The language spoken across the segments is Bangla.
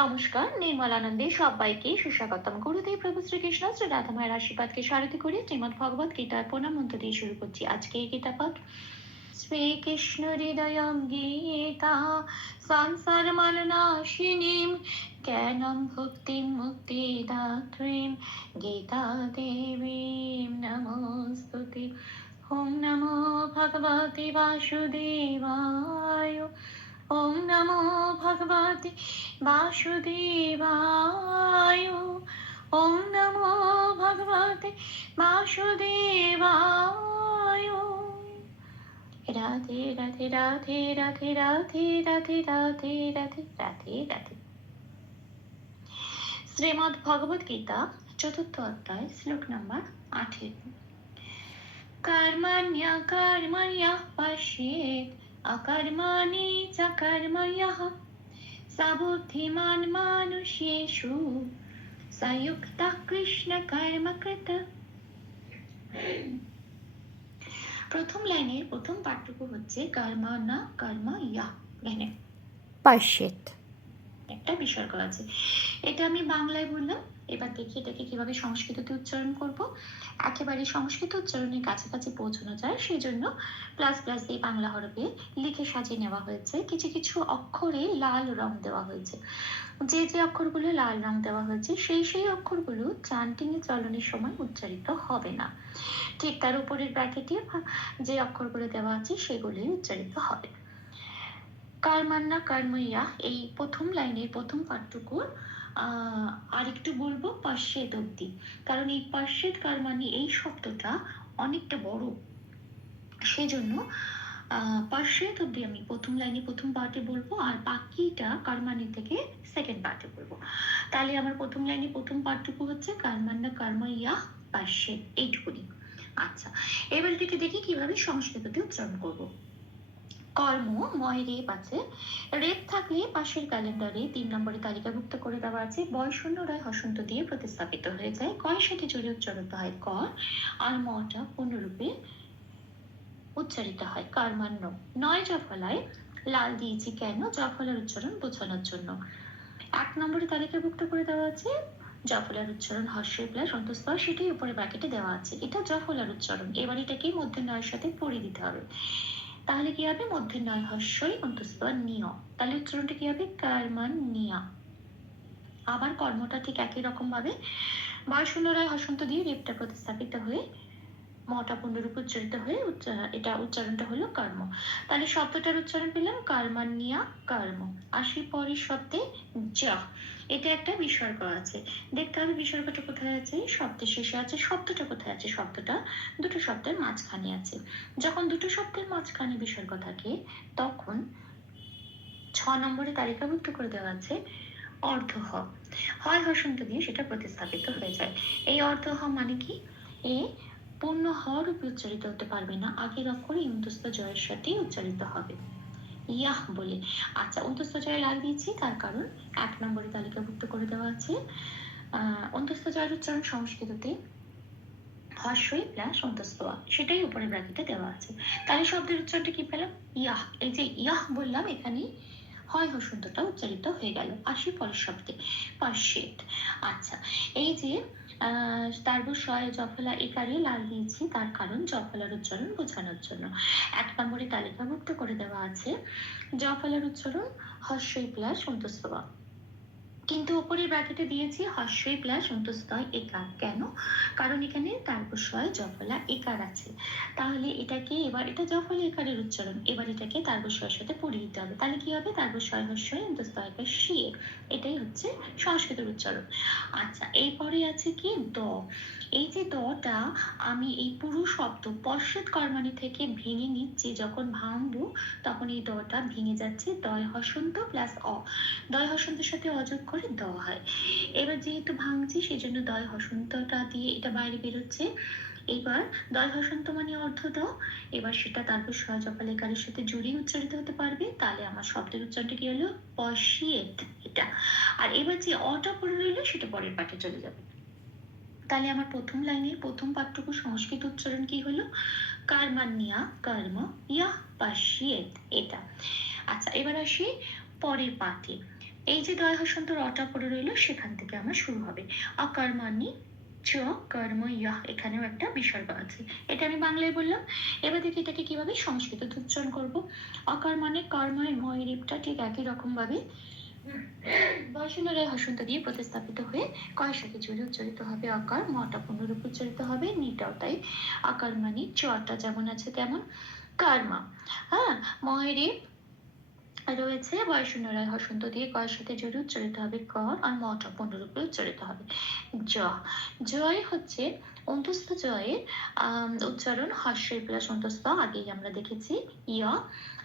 নমস্কার নির্মলানন্দে সবাইকে সুস্বাগতম। গুরুদেব প্রভু শ্রীকৃষ্ণ, শ্রী রাধা মায়ের আশীর্বাদকে সারথি করে শ্রীমদ ভগবত গীতার প্রণাম মন্ত্র দিয়ে শুরু করছি আজকে এই গীতা পাঠ। শ্রীকৃষ্ণ হৃদয়ম গীতা, সংসার মালনাশিনীম জ্ঞানম ভক্তিম মুক্তি দাত্রীম গীতা দেবীম নমস্তুতে। ওম নমো ভগবতে বাসুদেবায়। ওম নমো ভগবতে বাসুদেবায়। ওম নমো ভগবতে বাসুদেবায়। রাধে রাধে রাধে রাধে রাধে রাধে রাধে রাধে রাধে রাধে। শ্রীমদ ভগবত গীতা, চতুর্থ অধ্যায়, শ্লোক নাম্বার আঠেরো। কর্মণ্য কর্মণ্য পশ্যেত অকর্মাণি চ কর্ময়ঃ সবুদ্ধিমান মানুষেষু সযুক্ত কৃষ্ণ কর্মকৃত প্রথম লাইনের প্রথম পার্থক্য হচ্ছে কর্মা না কর্মা ইয়া লাইনে পার্শ্বেত একটা বিসর্গ আছে এটা আমি বাংলায় বললাম এবার দেখি এটাকে কীভাবে সংস্কৃততে উচ্চারণ করব। একেবারে সংস্কৃত উচ্চারণের কাছাকাছি পৌঁছানো যায়, সেই জন্য প্লাস প্লাস দিয়ে বাংলা হরফে লিখে সাজিয়ে নেওয়া হয়েছে। কিছু কিছু অক্ষরে লাল রং দেওয়া হয়েছে। যে যে অক্ষরগুলো লাল রং দেওয়া হয়েছে, সেই সেই অক্ষরগুলো চান্টিং এ চলনের সময় উচ্চারিত হবে না। ঠিক তার উপরের ব্র্যাকেটে যে অক্ষরগুলো দেওয়া আছে, সেগুলোই উচ্চারিত হবে। কারমান্না কারমইয়া এই প্রথম লাইনের প্রথম আহ আর একটু বলব পার্শ্বেদ অব্দি। কারণ এই পার্শ্বেদ কারমানি এই শব্দটা অনেকটা বড়। সেজন্য পার্শ্বেদ অব্দি আমি প্রথম লাইনে প্রথম পার্টে বলব, আর বাকিটা কারমানি থেকে সেকেন্ড পার্টে বলব। তাহলে আমার প্রথম লাইনে প্রথম পার্টটুকু হচ্ছে কারমান্না কারমইয়া পার্শ্বেদ এইটুকুনি। আচ্ছা এবার থেকে দেখি কীভাবে সংস্কৃততে উচ্চারণ করব। কর্ম ময় রেপ আছে। রেপ থাকলে পাশের ক্যালেন্ডারে তিন নম্বরে তালিকাভুক্ত করে দেওয়া আছে। বয় শূন্য রায় হসন্ত দিয়ে প্রতিস্থাপিত হয়ে যায়। কয়ের সাথে জড়িয়ে উচ্চারিত হয় কর আর মটা পূর্ণরূপে উচ্চারিত হয় কর্মান্য। নয় জফলায় লাল দিয়েছি কেন? জফলার উচ্চারণ বোঝানোর জন্য। এক নম্বরে তালিকাভুক্ত করে দেওয়া আছে। জফলার উচ্চারণ হর্ষের প্লাস অন্তঃস্থ সেটাই উপরে ব্র্যাকেটে দেওয়া আছে। এটা জফলার উচ্চারণ। এবার এটাকে মধ্যে নয়ের সাথে পড়ে দিতে হবে। তাহলে কি হবে? মধ্যে নয় হস্যই অন্তঃস্থ নিয়। তাহলে উচ্চারণটা কি হবে? কারমান নিয়া আবার কর্মটা ঠিক একই রকম ভাবে বা শূন্য রায় হসন্ত দিয়ে রেপটা প্রতিস্থাপিত হয়ে মটা পূর্ণরূপ উচ্চারিত হয়ে এটা উচ্চারণটা হলো কর্ম। তাহলে শব্দটার উচ্চারণ পেলাম কারমান্নিয়া কর্ম। আসি পরের শব্দে যা এটা একটা বিসর্গ আছে। দেখতে হবে বিসর্গটা কোথায় আছে? শব্দের শেষে আছে। শব্দটা কোথায় আছে? শব্দটা দুটো শব্দের মাঝখানে আছে। যখন দুটো শব্দের মাঝখানে বিসর্গ থাকে, তখন ছ নম্বরে তালিকাভুক্ত করে দেওয়া আছে, অর্ধ হ। হয় হসন্ত দিয়ে সেটা প্রতিস্থাপিত হয়ে যায়। এই অর্ধ হ মানে কি? এ পূর্ণ হ রূপে উচ্চারিত হতে পারবে না। আগের অক্ষর ইন্তস্ত জয়ের সাথেই উচ্চারিত হবে। ইয়াহ বলে। আচ্ছা অন্তস্থ জয় লাল দিয়েছি, তার কারণ এক নম্বরে তালিকাভুক্ত করে দেওয়া আছে। অন্তস্থ জয়ের উচ্চারণ সংস্কৃততে হর্ষই প্লাস অন্তস্থ আ। সেটাই উপরে ব্র্যাকেটে দেওয়া আছে। তাহলে শব্দের উচ্চারণটা কি পেলাম? ইয়াহ। এই যে ইয়াহ বললাম এখানে হয় হসন্তটা উচ্চারিত হয়ে গেল। আসি পরের শব্দে পার্শ্বেত আচ্ছা এই যে তারপর সয় জফলা একারে লাল দিয়েছি তার কারণ জফলার উচ্চারণ বোঝানোর জন্য। এক নম্বরে তালিকাভুক্ত করে দেওয়া আছে। জফলার উচ্চারণ হর্ষই প্লাস অন্তস্তবা কিন্তু উপরের ব্র্যাকেটে দিয়েছি হর্ষই প্লাস অন্তস্তয় একার। কেন? কারণ এখানে তার্বস্বয় জফলা একার আছে। তাহলে এটাকে এবার, এটা জফলা একারের উচ্চারণ। এবার এটাকে তার্বস্বয়ের সাথে পড়ে দিতে হবে। তাহলে কি হবে? তার্বস্বয় হর্ষয় অন্তস্তয় একার শিয়ে এটাই হচ্ছে সংস্কৃতের উচ্চারণ। আচ্ছা এরপরে আছে কি? দ। এই যে দটা আমি এই পুরো শব্দ পশ্চাৎ কর্মানি থেকে ভেঙে নিচ্ছি, যখন ভাঙবো, তখন এই দটা ভেঙে যাচ্ছে। দয় হসন্ত প্লাস অ। দয় হসন্তের সাথে অযোগ করে দ হয়। এবার যেহেতু ভাঙছি সেই জন্য দয় হসন্তটা দিয়ে এটা বাইরে বেরোচ্ছে। এবার দয় হসন্ত মানে অর্ধ দ এবার সেটা তারপর সহজপালিকারের সাথে জুড়ে উচ্চারিত হতে পারবে। তাহলে আমার শব্দের উচ্চারণটা কি হলো? পশিয়েত এটা। আর এবার যে অটা পড়ে রইল, সেটা পরের পাঠে চলে যাবে। তাহলে আমার প্রথম লাইনের প্রথম পাঠটুকু সংস্কৃত উচ্চারণ কি হলো? কার্মান্নিয়া, কর্ম, ইয়া পাশিয়েত এটা। আচ্ছা এবার আসি পরের পাঠে। এই যে দয় হসন্ত রটা পড়ে রইল, সেখান থেকে আমার শুরু হবে। অকর্মানি চ, কর্ম, ইয়াহ, এখানেও একটা বিসর্গ আছে। এটা আমি বাংলায় বললাম। এবার দেখি এটাকে কীভাবে সংস্কৃত উচ্চারণ করব। অকার মানে ময় রেপটা ঠিক একই রকম ভাবে বয়সনরায় হসন্ত দিয়ে প্রতিস্থাপিত হয়ে কয়ের সাথে জুড়ে উচ্চারিত হবে। অকার, মটা পুনরূপ উচ্চারিত হবে, নিটাও তাই। আকার মানে চটা যেমন আছে তেমন। কর্মা হ্যাঁ ময়রেপ রয়েছে। বয়সনরায় হসন্ত দিয়ে কয়ের সাথে জুড়ে উচ্চারিত হবে ক আর মটা রূপে উচ্চারিত হবে। জ, জয় হচ্ছে অন্তস্থ জয়ের উচ্চারণ হর্ষের প্লাস অন্তস্থ, আগেই আমরা দেখেছি ইয়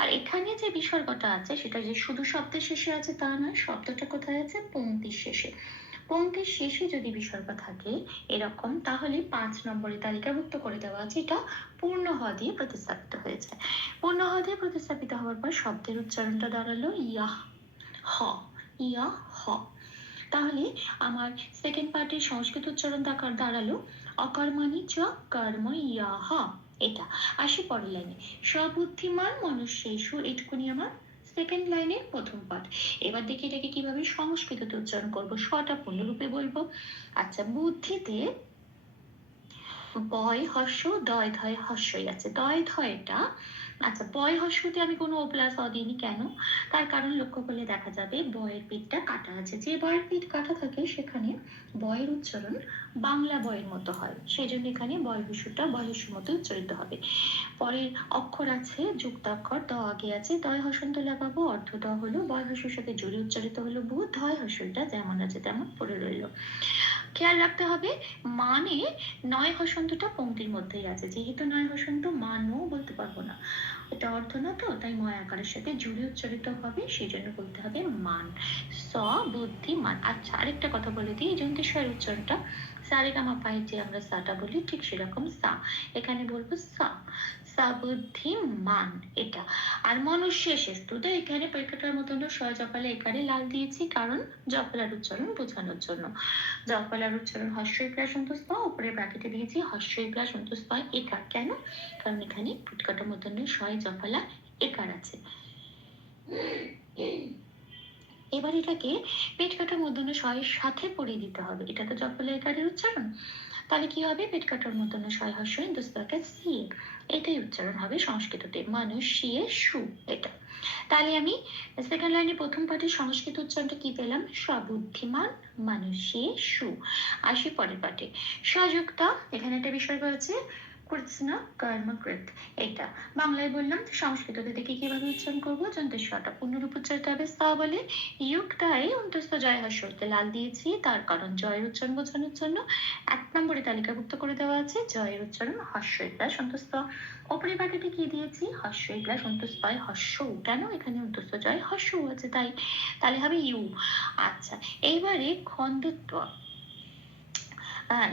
আর এখানে যে বিসর্গটা আছে, সেটা যে শুধু শব্দের শেষে আছে তা নয়, শব্দটা কোথায় আছে? পঙ্ক্তির শেষে। পংক্তির শেষে যদি বিসর্গ থাকে এরকম, তাহলে পাঁচ নম্বরে তালিকাভুক্ত করে দেওয়া আছে। এটা পূর্ণ হ দিয়ে প্রতিস্থাপিত হয়েছে। পূর্ণ হ দিয়ে প্রতিস্থাপিত হওয়ার পর শব্দের উচ্চারণটা দাঁড়াল ইয়া, হ ইয়া, হ। তাহলে আমার সেকেন্ড পার্টের সংস্কৃত উচ্চারণ দাঁড়া- দাঁড়াল অকর্মণি চ কর্ম ইয়াহ এটা। আসি পরের লাইনে সবুদ্ধিমান মনুষ্যেষু, এটুকুনি আমার সেকেন্ড লাইনের প্রথম পদ। এবার দেখি এটাকে কীভাবে সংস্কৃততে উচ্চারণ করব। ছটা পূর্ণরূপে বলব। আচ্ছা বুদ্ধিতে বয় হর্ষ দয় ধয় হর্ষই আছে। দয় ধয়টা আচ্ছা বয় হর্ষতে আমি কোনো ও প্লাস অ দিইনি কেন? তার কারণ লক্ষ্য করলে দেখা যাবে বয়ের পিঠটা কাটা আছে। যে বয়ের পিঠ কাটা থাকে সেখানে বয়ের উচ্চারণ বাংলা বয়ের মতো হয়। সেই জন্য এখানে বয় হস্যটা বয়স্য মতো উচ্চারিত হবে। পরের অক্ষর আছে, যুক্তাক্ষর দ আগে আছে, দয় হসন্ত লাগাবো অর্ধ দ হলো বয় হস্যের সাথে জুড়ে উচ্চারিত হলো ভূ ধয় হস্যটা যেমন আছে তেমন পড়ে রইল। খেয়াল রাখতে হবে মানে নয় হসন্তটা পংক্তির মধ্যেই আছে। যেহেতু নয় হসন্ত মানও বলতে পারব না। এটা অর্থ না তো, তাই ময় আকারের সাথে জুড়ে উচ্চারিত হবে সেই জন্য বলতে হবে মান। স, বুদ্ধিমান। আচ্ছা আরেকটা কথা বলে দিই যন্ত্রেশ্বরের উচ্চারণটা। সারেগামা পায়ের যে আমরা সাটা বলি, ঠিক সেরকম সা। এখানে বলব সা। সা বুদ্ধি মান এটা। আর মনুষ্য শেষ তো এখানে পরীক্ষাটার মতন জপালে এখানে লাল দিয়েছি কারণ জপালার উচ্চারণ বোঝানোর জন্য। জপালার উচ্চারণ হর্ষই প্লাস অন্তস্থ উপরে ব্র্যাকেটে দিয়েছি হর্ষই প্লাস অন্তস্থ একার কেন? কারণ এখানে ফুটকাটার মতন স্বয় জপালা, একার আছে। এবার এটাকে পেট কাটার মধ্যে শয়ের সাথে পড়িয়ে দিতে হবে। এটা তো জপলা একারের উচ্চারণ। তাহলে কি হবে? পেট কাটার মতন শয় হর্ষ হিন্দুস্তাকে সি। এটাই উচ্চারণ হবে সংস্কৃততে। মানুষ শিয়ে সু, এটা। তাহলে আমি সেকেন্ড লাইনে প্রথম পাঠে সংস্কৃত উচ্চারণটা কি পেলাম? সবুদ্ধিমান মানুষে সু। আসি পরের পাঠে। সযুক্তা, এখানে একটা বিষয় আছে কৃষ্ণ কর্মকৃত এটা বাংলায় বললাম তো সংস্কৃততে দেখি কীভাবে উচ্চারণ করব? যন্ত্রেশ্বরটা পূর্ণরূপ উচ্চারিত হবে সা বলে ইয়ুক্তায় অন্তস্থ জয় হর্ষতে লাল দিয়েছি, তার কারণ জয়ের উচ্চারণ বোঝানোর জন্য। এক নম্বরে তালিকাভুক্ত করে দেওয়া আছে, জয়ের উচ্চারণ হর্ষ প্লাস অন্তস্থ। ওপরে প্যাকেটে কি দিয়েছি? হর্ষ প্লাস অন্তস্থ হর্ষ কেন? এখানে অন্তস্থ জয় হর্ষ আছে, তাই। তাহলে হবে ইউ। আচ্ছা এইবারে খন্দত্ব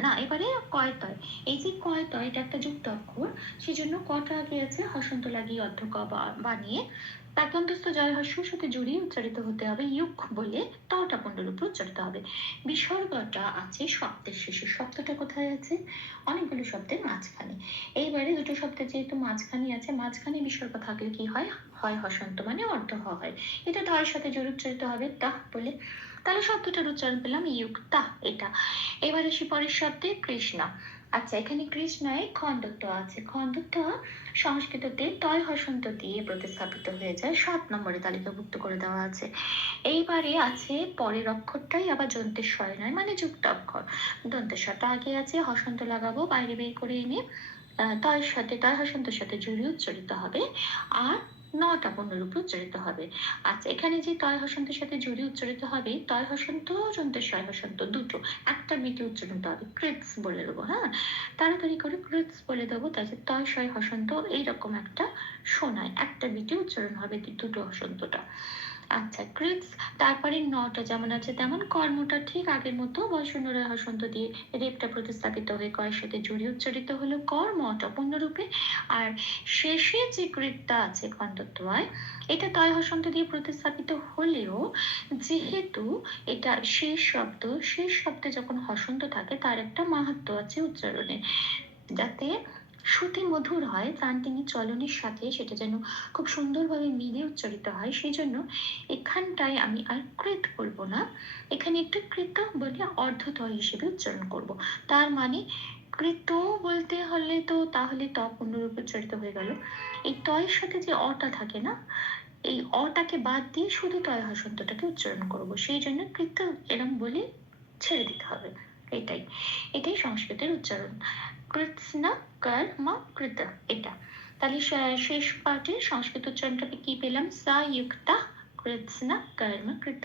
না, এবারে কয়তয় এই যে কয়তয় এটা একটা যুক্ত অক্ষর সেজন্য কটা আগে আছে হসন্ত লাগিয়ে অর্ধ ক বানিয়ে তাকে অন্তস্থ জয় হর্ষের সাথে জড়িয়ে উচ্চারিত হতে হবে ইউক বলে তটা পণ্ডরূপে উচ্চারিত হবে। বিসর্গটা আছে শব্দের শেষে। শব্দটা কোথায় আছে? অনেকগুলো শব্দের মাঝখানে। এইবারে দুটো শব্দের যেহেতু মাঝখানে আছে, মাঝখানে বিসর্গ থাকলে কি হয়? হয় হসন্ত মানে অর্ধ হয়। এটা ধয়ের সাথে জোর উচ্চারিত হবে তাহ বলে। তাহলে শব্দটার উচ্চারণ পেলাম ইউক্তা, এটা। এবার আসি পরের শব্দে কৃষ্ণা। আচ্ছা এখানে কৃষ্ণায় খণ্ডত্ব আছে। খণ্ডত্ব সংস্কৃততে তয় হসন্ত দিয়ে প্রতিস্থাপিত হয়ে যায়। সাত নম্বরে তালিকাভুক্ত করে দেওয়া আছে। এইবারে আছে পরের অক্ষরটাই, আবার যন্ত্রেশ্বর নয় মানে যুক্ত অক্ষর। দন্তেশ্বরটা আগে আছে, হসন্ত লাগাবো, বাইরে বের করে এনে তয়ের সাথে, তয় হসন্তের সাথে জুড়ে উচ্চারিত হবে। আর নটা পূর্ণরূপে উচ্চারিত হবে। আচ্ছা এখানে যে তয় হসন্তের সাথে জুড়ি উচ্চারিত হবে, তয় হসন্ত যন্ত্রেশ্বর হসন্ত দুটো। একটা বিটি উচ্চারণ হবে কৃতস বলে দেবো হ্যাঁ? তাড়াতাড়ি করে কৃতস বলে দেবো তাতে তয় শয় হসন্ত, এইরকম একটা শোনায়। একটা বিটি উচ্চারণ হবে দুটো হসন্তটা। আচ্ছা কৃতস তারপরে নটা যেমন আছে তেমন। কর্মটা ঠিক আগের মতো বসনরায় হসন্ত দিয়ে রেপটা প্রতিস্থাপিত হয়ে কয়ের সাথে জুড়ে উচ্চারিত হলো কর্মটা পূর্ণরূপে আর শেষে যে কৃতটা আছে খণ্ডত্বয় এটা তয় হসন্ত দিয়ে প্রতিস্থাপিত হলেও যেহেতু এটা শেষ শব্দ, শেষ শব্দে যখন হসন্ত থাকে, তার একটা মাহাত্ম আছে উচ্চারণে। যাতে শ্রুতি মধুর হয় চান্টিনী চলনের সাথে সেটা যেন খুব সুন্দরভাবে মিলে উচ্চারিত হয়, সেই জন্য এখানটায় আমি আর কৃত বলব না। এখানে একটু কৃত বলে অর্ধতয় হিসেবে উচ্চারণ করব। তার মানে কৃত বলতে হলে তো তাহলে ত পূর্ণরূপে উচ্চারিত হয়ে গেল। এই তয়ের সাথে যে অটা থাকে না, এই অটাকে বাদ দিয়ে শুধু তয় হাসন্তটাকে উচ্চারণ করব। সেই জন্য কৃত এরম বলে ছেড়ে দিতে হবে। এটাই এটাই সংস্কৃতের উচ্চারণ। কৃৎস্না কৃত, এটা। তাহলে শেষ পাঠে সংস্কৃত উচ্চারণটাকে কি পেলাম? সা যুক্তা কৃৎস্না কর্ম কৃত।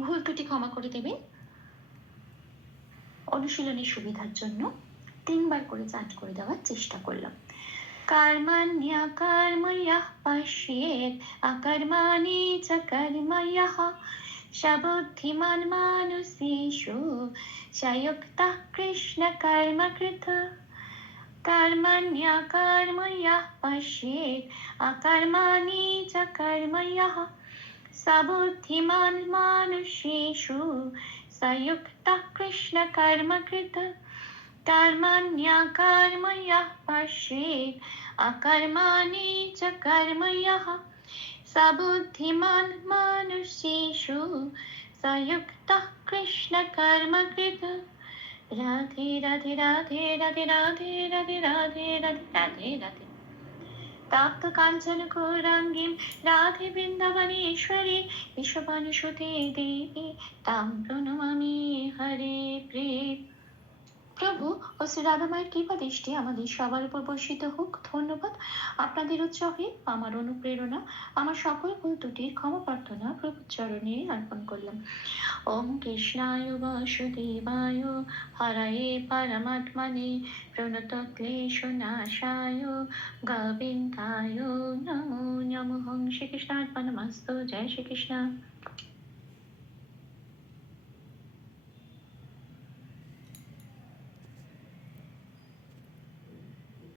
ভুল ত্রুটি ক্ষমা করে অনুশীলনের সুবিধার জন্য তিনবার করে চাট করে দেওয়ার চেষ্টা করলাম। কর্মণ্য, কর্ময়ঃ পশ্যেৎ অকর্মাণি চ, কর্ময়ঃ সবুদ্ধিমান মানুষেষু সয়ুক্ত কৃষ্ণ কর্মকৃত কর্মণ্য কর্ময় পশ্যেত অকর্মাণি চ কর্ময় সবুদ্ধিমান মানুষেষু সয়ুক্ত কৃষ্ণ কর্মকৃত কর্মণ্য কর্ময় পশ্যেত অকর্মাণি চ কর্ময় सबुद्धिमान् मानुषेषु सयुक्तः कृष्णकर्मकृत राधे राधे राधे राधे राधे राधे राधे राधे राधे राधे ताप्त काञ्चन गौराङ्गीं राधे बृन्दावनेश्वरी विश्वपानुसुते देवी तां প্রণমামি হরে প্রেম প্রভু ও শ্রী রাধামায়ের কৃপা দৃষ্টি আমাদের সবার উপর বর্ষিত হোক। ধন্যবাদ। আপনাদের উৎসাহে আমার অনুপ্রেরণা, আমার সকল ভুল ত্রুটির ক্ষমা প্রার্থনা প্রভুর চরণে অর্পণ করলাম। ওম কৃষ্ণায় বাসুদেবায়, হরায়ে পরমাত্মনে প্রণত ক্লেশ নাশায় গোবিন্দায় নমো নমঃ। শ্রীকৃষ্ণার্পণমস্তু জয় শ্রীকৃষ্ণ।